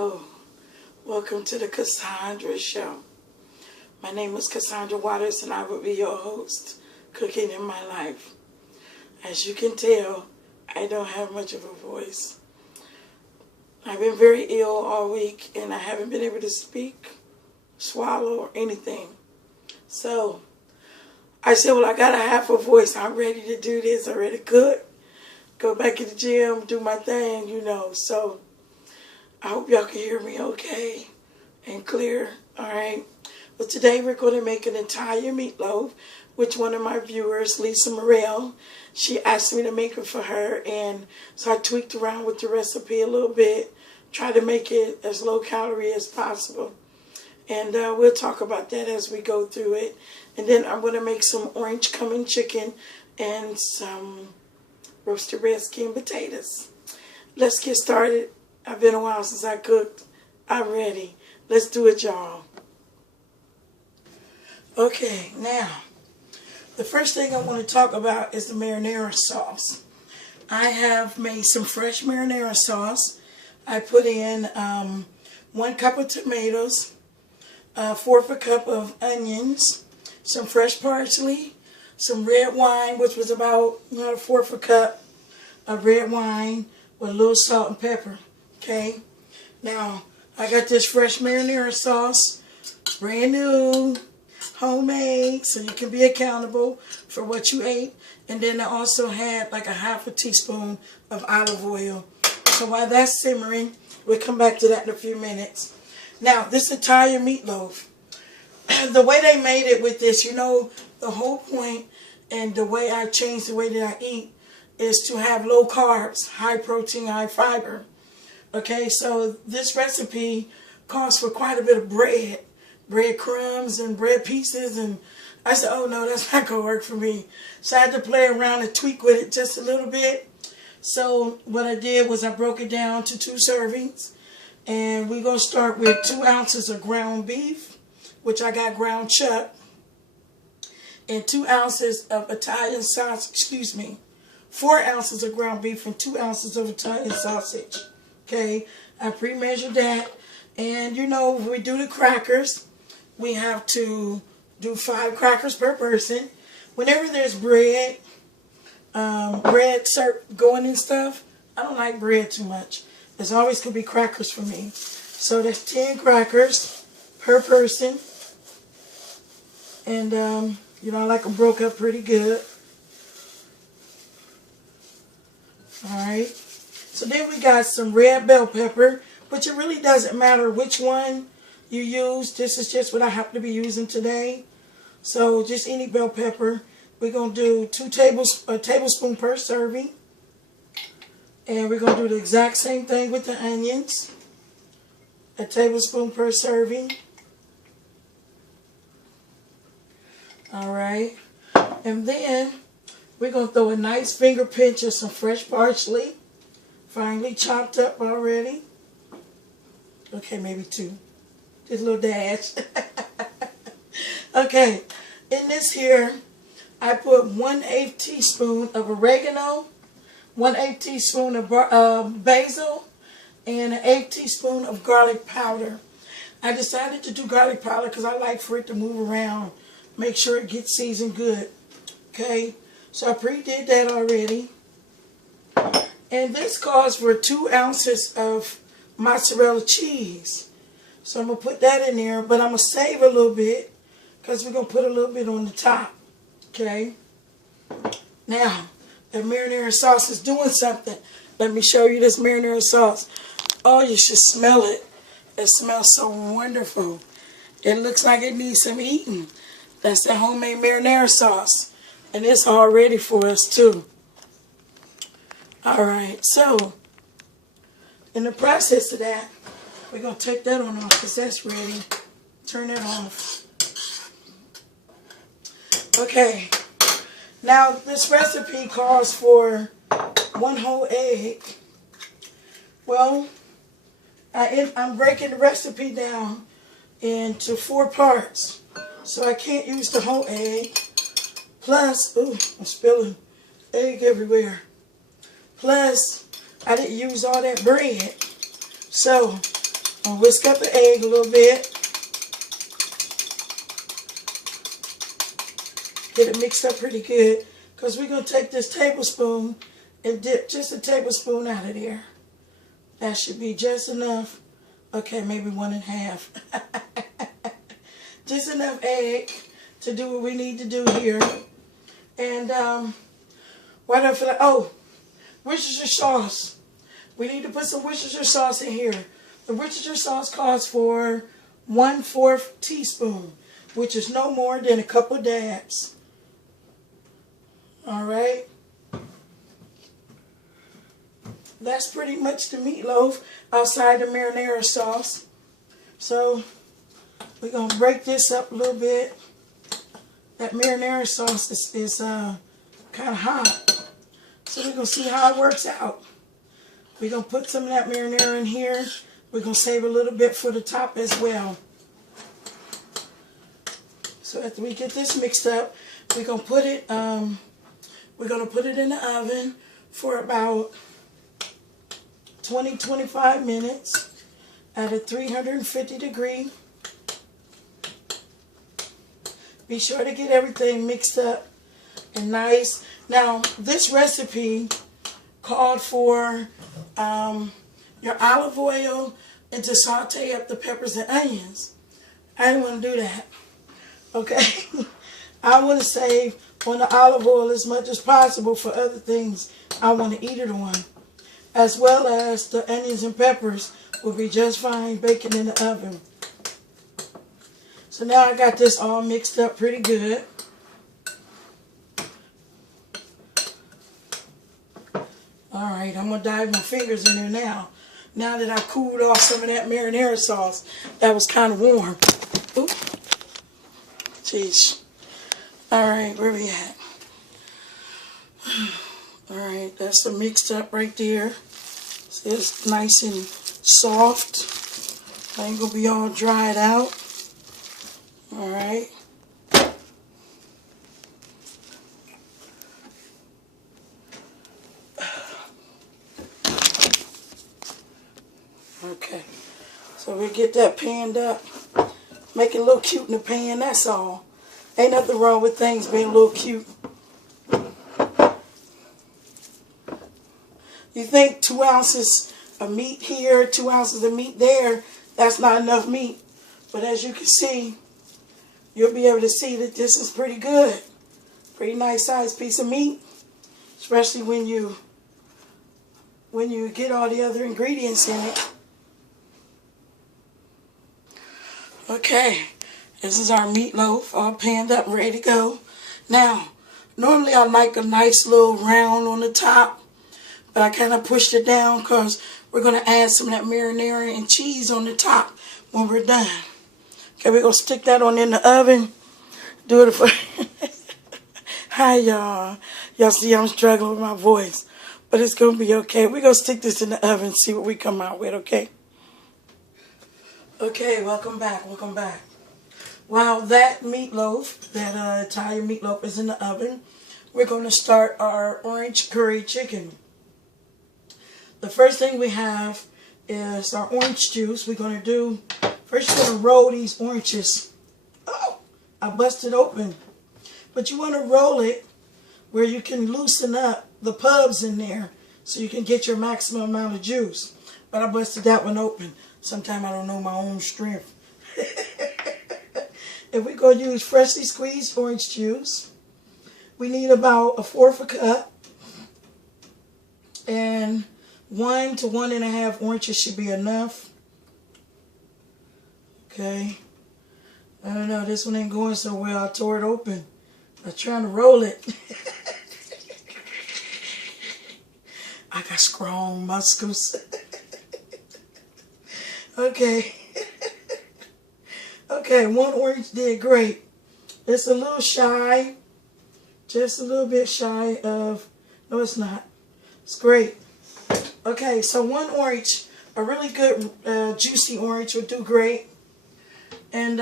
Hello, welcome to the CassAAndra Show. My name is Cassandra Waters and I will be your host, cooking in my life. As you can tell, I don't have much of a voice. I've been very ill all week and I haven't been able to speak, swallow, or anything. So, I said, well, I got to have a voice. I'm ready to do this. I'm ready to cook, go back to the gym, do my thing, So, I hope y'all can hear me okay and clear, all right? Well, today we're going to make an entire meatloaf, which one of my viewers, Lisa Morrell, she asked me to make it for her, and so I tweaked around with the recipe a little bit, try to make it as low calorie as possible. And we'll talk about that as we go through it. And then I'm going to make some orange cumin chicken and some roasted redskin potatoes. Let's get started. It's been a while since I cooked. I'm ready. Let's do it, y'all. Okay, now, the first thing I want to talk about is the marinara sauce. I have made some fresh marinara sauce. I put in 1 cup of tomatoes, 1/4 cup of onions, some fresh parsley, some red wine, which was about 1/4 cup of red wine with a little salt and pepper. Okay, now I got this fresh marinara sauce, brand new, homemade, so you can be accountable for what you ate. And then I also had like a 1/2 teaspoon of olive oil. So while that's simmering, we'll come back to that in a few minutes. Now, this entire meatloaf, the way they made it with this, the whole point and the way I changed the way that I eat is to have low carbs, high protein, high fiber. Okay, so this recipe calls for quite a bit of bread crumbs and bread pieces, and I said, oh no, that's not going to work for me. So I had to play around and tweak with it just a little bit. So what I did was I broke it down to 2 servings, and we're going to start with 2 ounces of ground beef, which I got ground chuck, and 2 ounces of Italian sausage, 4 ounces of ground beef and 2 ounces of Italian sausage. Okay, I pre-measured that. And when we do the crackers, we have to do 5 crackers per person. Whenever there's bread going in stuff, I don't like bread too much. There's always going to be crackers for me. So that's 10 crackers per person. And, I like them broke up pretty good. Alright. So then we got some red bell pepper, which it really doesn't matter which one you use. This is just what I happen to be using today. So just any bell pepper. We're going to do a tablespoon per serving. And we're going to do the exact same thing with the onions. A tablespoon per serving. Alright. And then we're going to throw a nice finger pinch of some fresh parsley. Finely chopped up already. Okay, maybe 2. Just a little dash. Okay, in this here, I put 1/8 teaspoon of oregano, 1/8 teaspoon of basil, and 1/8 teaspoon of garlic powder. I decided to do garlic powder because I like for it to move around, make sure it gets seasoned good. Okay, so I pre-did that already. And this calls for 2 ounces of mozzarella cheese. So I'm going to put that in there, but I'm going to save a little bit because we're going to put a little bit on the top. Okay? Now, the marinara sauce is doing something. Let me show you this marinara sauce. Oh, you should smell it. It smells so wonderful. It looks like it needs some eating. That's the homemade marinara sauce. And it's all ready for us too. Alright, so in the process of that, we're going to take that on off because that's ready. Turn that off. Okay, now this recipe calls for 1 whole egg. Well, I'm breaking the recipe down into 4 parts. So I can't use the whole egg. Plus, ooh, I'm spilling egg everywhere. Plus, I didn't use all that bread. So, I'll whisk up the egg a little bit. Get it mixed up pretty good. Because we're going to take this tablespoon and dip just a tablespoon out of there. That should be just enough. Okay, maybe 1.5. Just enough egg to do what we need to do here. And what I feel like, oh, Worcestershire sauce. We need to put some Worcestershire sauce in here. The Worcestershire sauce calls for 1/4 teaspoon, which is no more than a couple dabs. All right. That's pretty much the meatloaf outside the marinara sauce. So we're going to break this up a little bit. That marinara sauce is kind of hot. So we're going to see how it works out. We're going to put some of that marinara in here. We're going to save a little bit for the top as well. So after we get this mixed up, we're going to put it in the oven for about 20-25 minutes at a 350 degree. Be sure to get everything mixed up and nice. Now, this recipe called for your olive oil and to saute up the peppers and onions. I didn't want to do that. Okay? I want to save on the olive oil as much as possible for other things I want to eat it on. As well as the onions and peppers will be just fine baking in the oven. So now I got this all mixed up pretty good. Alright, I'm going to dive my fingers in there now. Now that I've cooled off some of that marinara sauce that was kind of warm. Oop. Jeez. Alright, where we at? Alright, that's the mixed up right there. See, it's nice and soft. Ain't going to be all dried out. Alright. Okay. So we get that panned up. Make it a little cute in the pan, that's all. Ain't nothing wrong with things being a little cute. You think 2 ounces of meat here, 2 ounces of meat there, that's not enough meat. But as you can see, you'll be able to see that this is pretty good. Pretty nice sized piece of meat. Especially when you get all the other ingredients in it. Okay, this is our meatloaf all panned up and ready to go. Now, normally I like a nice little round on the top. But I kind of pushed it down because we're going to add some of that marinara and cheese on the top when we're done. Okay, we're going to stick that on in the oven. Do it for... Hi, y'all. Y'all see I'm struggling with my voice. But it's going to be okay. We're going to stick this in the oven and see what we come out with, okay? Okay, welcome back. Welcome back. While that meatloaf, that Italian meatloaf is in the oven, we're going to start our orange curry chicken. The first thing we have is our orange juice. We're going to do, first you're going to roll these oranges. Oh, I busted open. But you want to roll it where you can loosen up the pubs in there so you can get your maximum amount of juice. But I busted that one open. Sometimes I don't know my own strength. And we're going to use freshly squeezed orange juice. We need about 1/4 cup. And 1 to 1.5 oranges should be enough. Okay. I don't know, this one ain't going so well. I tore it open. I'm trying to roll it. I got strong muscles. Okay. Okay, 1 orange did great. It's a little shy. Just a little bit shy of... No, it's not. It's great. Okay, so 1 orange, a really good juicy orange would do great. And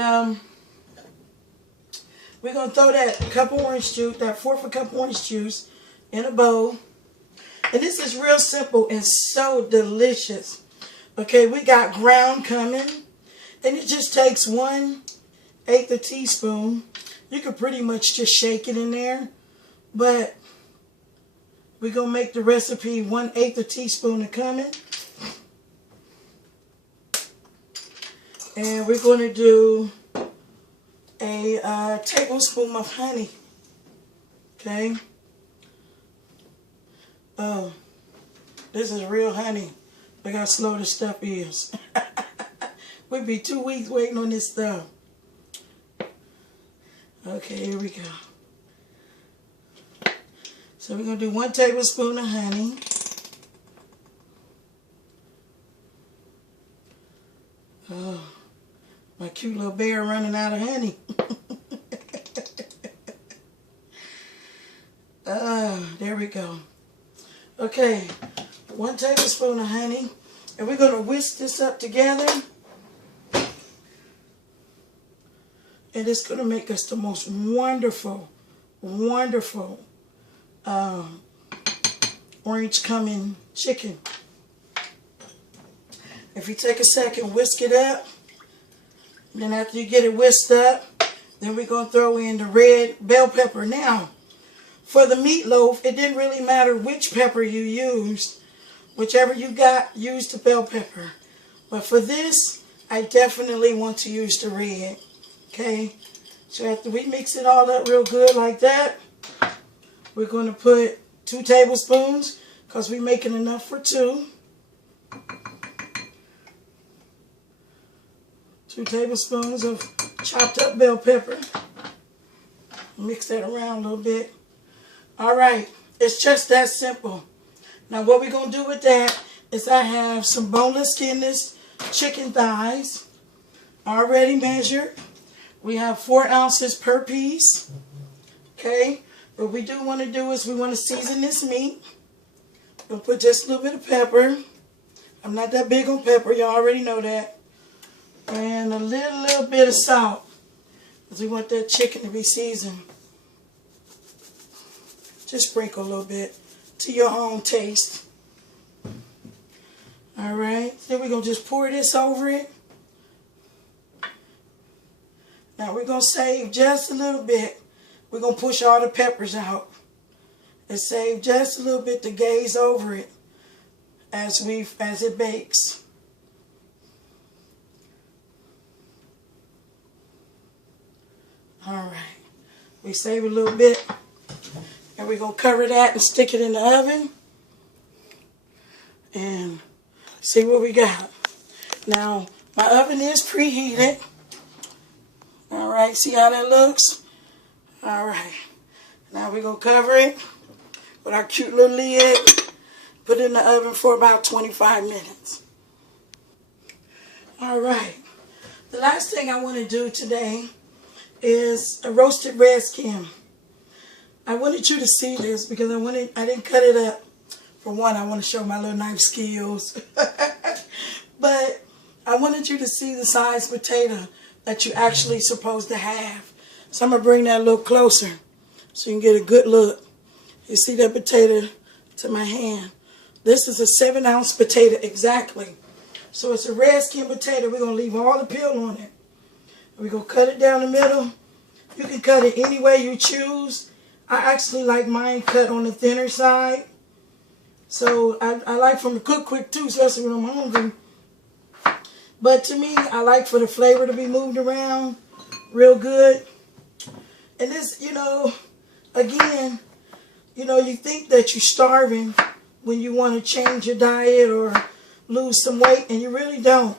we're going to throw that cup of orange juice, that 1/4 cup orange juice in a bowl. And this is real simple and so delicious. Okay, we got ground cumin, and it just takes 1/8 teaspoon. You could pretty much just shake it in there, but we're going to make the recipe 1/8 teaspoon of cumin. And we're going to do a tablespoon of honey. Okay. Oh, this is real honey. Look how slow this stuff is. We'd be 2 weeks waiting on this stuff. Okay, here we go. So we're going to do 1 tablespoon of honey. Oh, my cute little bear running out of honey. There we go. Okay, 1 tablespoon of honey. And we're going to whisk this up together. And it's going to make us the most wonderful, wonderful orange cumin chicken. If you take a second, whisk it up. And then after you get it whisked up, then we're going to throw in the red bell pepper. Now, for the meatloaf, it didn't really matter which pepper you used. Whichever you got, use the bell pepper. But for this, I definitely want to use the red. Okay? So after we mix it all up real good like that, we're going to put 2 tablespoons because we're making enough for 2. 2 tablespoons of chopped up bell pepper. Mix that around a little bit. Alright, it's just that simple. Now what we're going to do with that is I have some boneless, skinless chicken thighs already measured. We have 4 ounces per piece. Okay, what we do want to do is we want to season this meat. We'll put just a little bit of pepper. I'm not that big on pepper, you already know that. And a little bit of salt, because we want that chicken to be seasoned. Just sprinkle a little bit to your own taste. Alright, then we're going to just pour this over it. Now we're going to save just a little bit. We're going to push all the peppers out. And save just a little bit to glaze over it as it bakes. Alright, we save a little bit. And we're going to cover that and stick it in the oven. And see what we got. Now, my oven is preheated. Alright, see how that looks? Alright. Now we're going to cover it with our cute little lid. Put it in the oven for about 25 minutes. Alright. The last thing I want to do today is a roasted redskin. I wanted you to see this because I didn't cut it up. For one, I want to show my little knife skills. But I wanted you to see the size potato that you're actually supposed to have. So I'm going to bring that a little closer so you can get a good look. You see that potato to my hand. This is a 7-ounce potato exactly. So it's a redskin potato. We're going to leave all the peel on it. We're going to cut it down the middle. You can cut it any way you choose. I actually like mine cut on the thinner side. So I like from the cook quick too, especially when I'm hungry. But to me, I like for the flavor to be moved around real good. And this, again, you think that you're starving when you want to change your diet or lose some weight, and you really don't.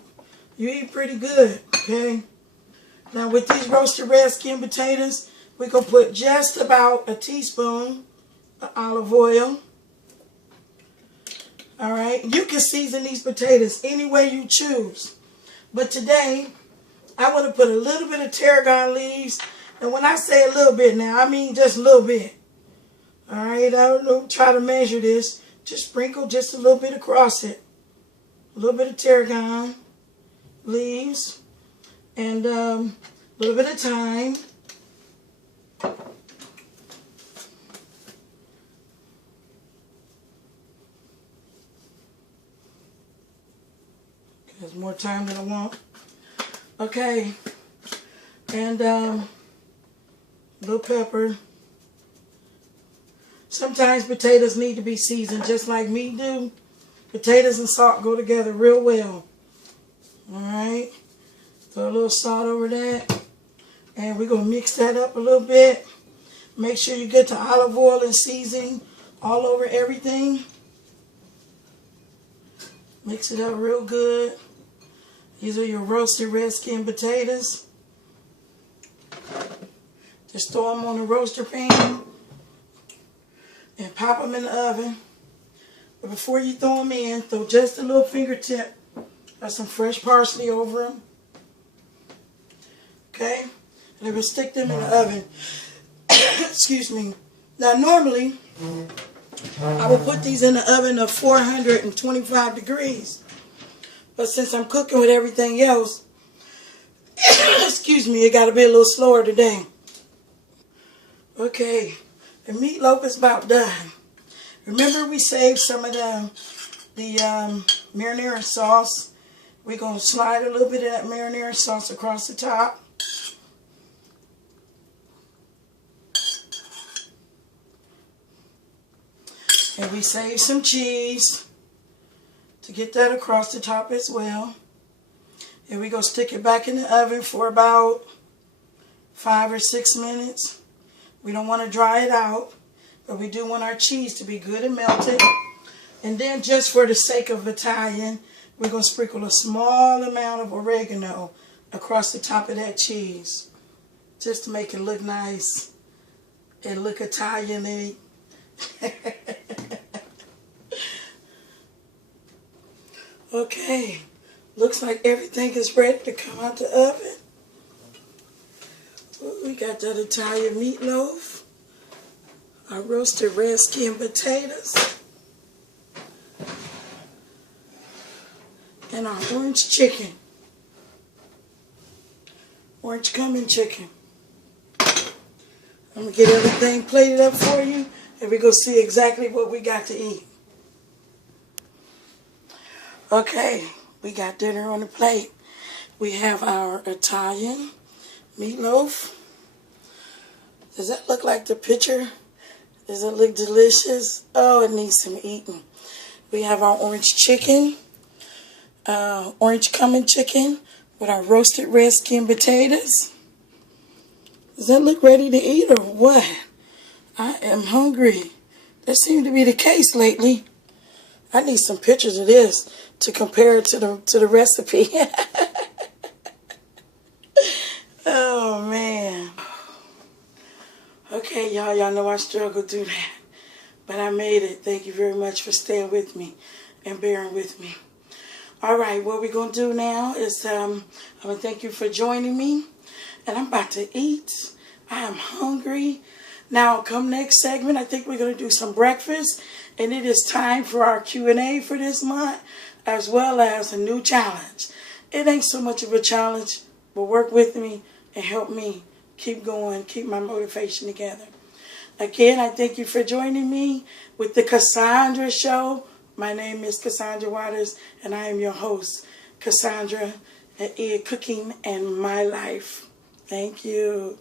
You eat pretty good, okay? Now with these roasted redskin potatoes, we're going to put just about a teaspoon of olive oil. Alright, you can season these potatoes any way you choose. But today, I want to put a little bit of tarragon leaves. And when I say a little bit now, I mean just a little bit. Alright, I don't try to measure this. Just sprinkle just a little bit across it. A little bit of tarragon leaves. And a little bit of thyme. There's more time than I want. Okay. And little pepper. Sometimes potatoes need to be seasoned just like meat do. Potatoes and salt go together real well. Alright. Throw a little salt over that. And we're going to mix that up a little bit. Make sure you get the olive oil and seasoning all over everything. Mix it up real good. These are your roasted redskin potatoes. Just throw them on the roaster pan and pop them in the oven. But before you throw them in, throw just a little fingertip of some fresh parsley over them. Okay? And we'll stick them in the oven. Excuse me. Now normally, I will put these in the oven of 425 degrees. But since I'm cooking with everything else, excuse me, it got to be a little slower today. Okay, the meatloaf is about done. Remember we saved some of the marinara sauce. We're going to slide a little bit of that marinara sauce across the top. And we saved some cheese to get that across the top as well. And we're going to stick it back in the oven for about 5 or 6 minutes. We don't want to dry it out, but we do want our cheese to be good and melted. And then just for the sake of Italian, we're going to sprinkle a small amount of oregano across the top of that cheese. Just to make it look nice and look Italian-y. Okay, looks like everything is ready to come out the oven. We got that Italian meatloaf, our roasted redskin potatoes, and our orange chicken, orange cumin chicken. I'm going to get everything plated up for you, and we're going to see exactly what we got to eat. Okay, we got dinner on the plate. We have our Italian meatloaf. Does that look like the picture? Does it look delicious? Oh, it needs some eating. We have our orange chicken, orange cumin chicken with our roasted redskin potatoes. Does that look ready to eat or what? I am hungry. That seemed to be the case lately. I need some pictures of this to compare it to the recipe. Oh, man. Okay, y'all know I struggled through that. But I made it. Thank you very much for staying with me and bearing with me. All right, what we're going to do now is I'm going to thank you for joining me. And I'm about to eat. I am hungry. Now, come next segment, I think we're going to do some breakfast. And it is time for our Q&A for this month, as well as a new challenge. It ain't so much of a challenge, but work with me and help me keep going, keep my motivation together. Again, I thank you for joining me with the CassAAndra Show. My name is Cassandra Waters, and I am your host, Cassandra, at Cooking and My Life. Thank you.